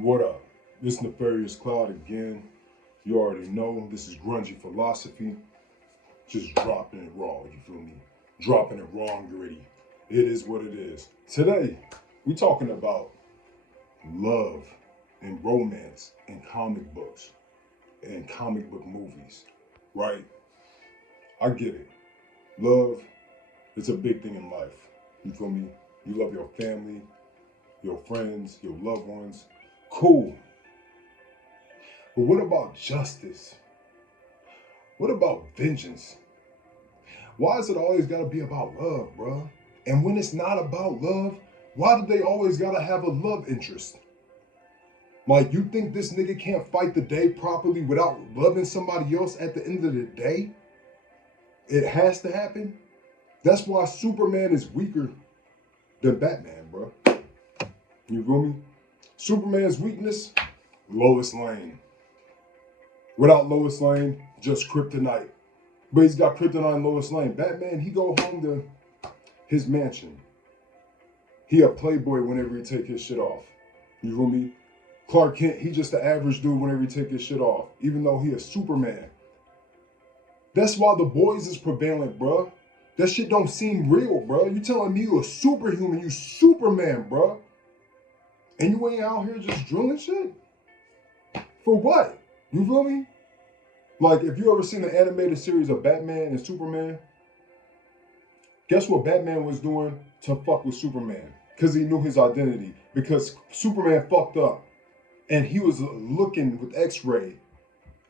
What up? This Nefarious Cloud again. You already know this is grungy philosophy. Just dropping it raw, you feel me? Dropping it raw and gritty. It is what it is. Today, we talking about love and romance in comic books and comic book movies, right? I get it. Love, it's a big thing in life. You feel me? You love your family, your friends, your loved ones. Cool. But what about justice? What about vengeance? Why is it always gotta be about love, bruh? And when it's not about love, why do they always gotta have a love interest? Like, you think this nigga can't fight the day properly without loving somebody else at the end of the day? It has to happen. That's why Superman is weaker than Batman, bruh. You feel me? Superman's weakness, Lois Lane. Without Lois Lane, just kryptonite. But he's got kryptonite and Lois Lane. Batman, he go home to his mansion. He a playboy whenever he take his shit off. You feel me? Clark Kent, he just the average dude whenever he take his shit off. Even though he a Superman. That's why the boys is prevalent, bruh. That shit don't seem real, bruh. You telling me you a superhuman, you Superman, bruh. And you ain't out here just drilling shit? For what? You feel me? Like, if you ever seen the animated series of Batman and Superman, guess what Batman was doing to fuck with Superman? Because he knew his identity. Because Superman fucked up. And he was looking with X-ray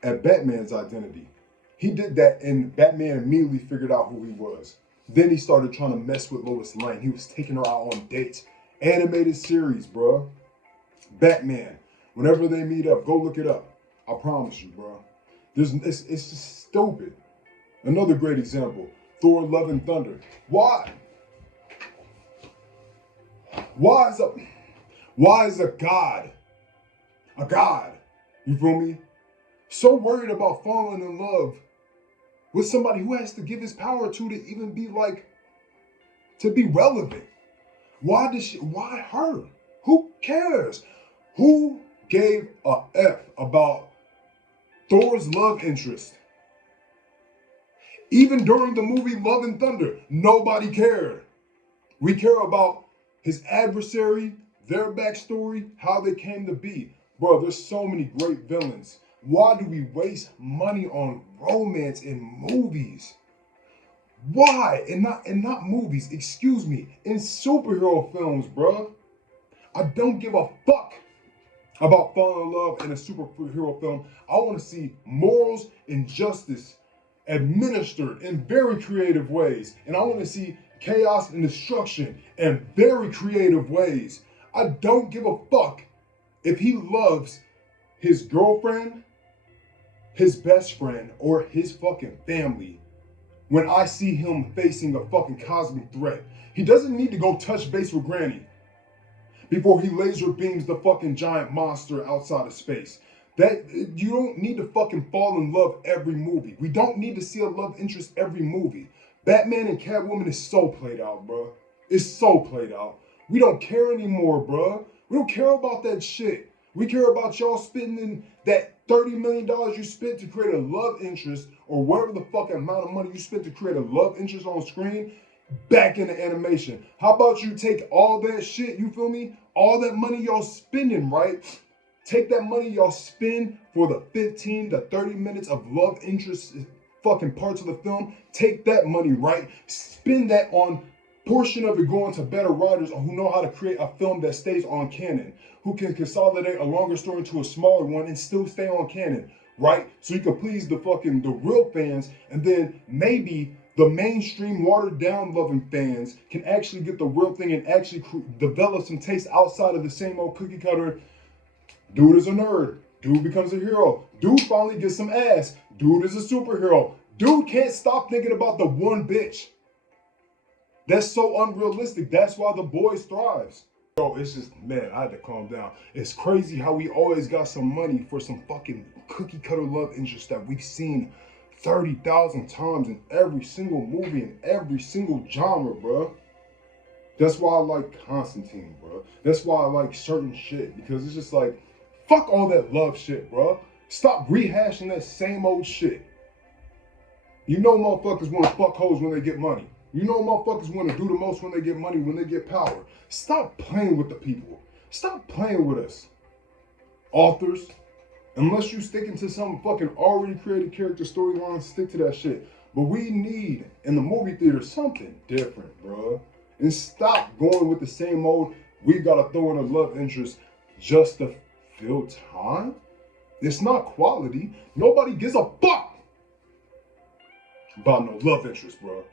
at Batman's identity. He did that and Batman immediately figured out who he was. Then he started trying to mess with Lois Lane. He was taking her out on dates. Animated series, bro. Batman. Whenever they meet up, go look it up. I promise you, bro. It's just stupid. Another great example, Thor: Love and Thunder. Why? Why is a god, you feel me, so worried about falling in love with somebody who has to give his power to even be like, to be relevant? Why her? Who cares? Who gave a F about Thor's love interest? Even during the movie Love and Thunder, nobody cared. We care about his adversary, their backstory, how they came to be. Bro, there's so many great villains. Why do we waste money on romance in movies? Why? And not movies, excuse me, in superhero films, bro. I don't give a fuck about falling in love in a superhero film. I want to see morals and justice administered in very creative ways. And I want to see chaos and destruction in very creative ways. I don't give a fuck if he loves his girlfriend, his best friend, or his fucking family when I see him facing a fucking cosmic threat. He doesn't need to go touch base with Granny before he laser beams the fucking giant monster outside of space. That you don't need to fucking fall in love every movie. We don't need to see a love interest every movie. Batman and Catwoman is so played out, bro. It's so played out. We don't care anymore, bro. We don't care about that shit. We care about y'all spending that $30 million you spent to create a love interest, or whatever the fucking amount of money you spent to create a love interest on screen, back into animation. How about you take all that shit, you feel me? All that money y'all spending, right? Take that money y'all spend for the 15 to 30 minutes of love interest fucking parts of the film. Take that money, right? Spend that on portion of it going to better writers who know how to create a film that stays on canon, who can consolidate a longer story into a smaller one and still stay on canon, right? So you can please the real fans, and then maybe the mainstream watered down loving fans can actually get the real thing and actually develop some taste outside of the same old cookie cutter. Dude is a nerd. Dude becomes a hero. Dude finally gets some ass. Dude is a superhero. Dude can't stop thinking about the one bitch. That's so unrealistic. That's why The Boys thrives. Yo, it's just, man, I had to calm down. It's crazy how we always got some money for some fucking cookie cutter love interest that we've seen 30,000 times in every single movie, in every single genre, bro. That's why I like Constantine, bro. That's why I like certain shit, because it's just like, Fuck all that love shit, bro. Stop rehashing that same old shit. You know motherfuckers want to fuck hoes when they get money. You know motherfuckers want to do the most when they get money, when they get power. Stop playing with the people. Stop playing with us. Authors, unless you sticking to some fucking already created character storyline, stick to that shit. But we need, in the movie theater, something different, bro. And stop going with the same old, we gotta throw in a love interest just to fill time. It's not quality. Nobody gives a fuck about no love interest, bro.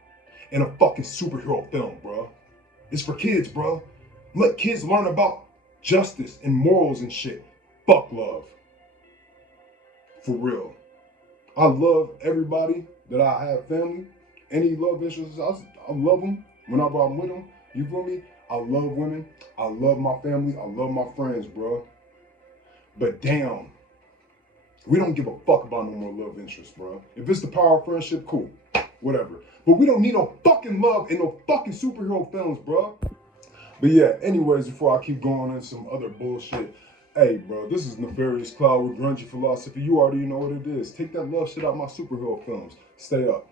In a fucking superhero film, bro. It's for kids, bro. Let kids learn about justice and morals and shit. Fuck love. For real. I love everybody that I have family. Any love interests, I love them whenever I'm with them. You feel me? I love women. I love my family. I love my friends, bro. But damn, we don't give a fuck about no more love interests, bro. If it's the power of friendship, cool. Whatever. But we don't need no fucking love in no fucking superhero films, bro. But yeah, anyways, before I keep going into some other bullshit, hey, bro, this is Nefarious Cloud with Grungy Philosophy. You already know what it is. Take that love shit out my superhero films. Stay up.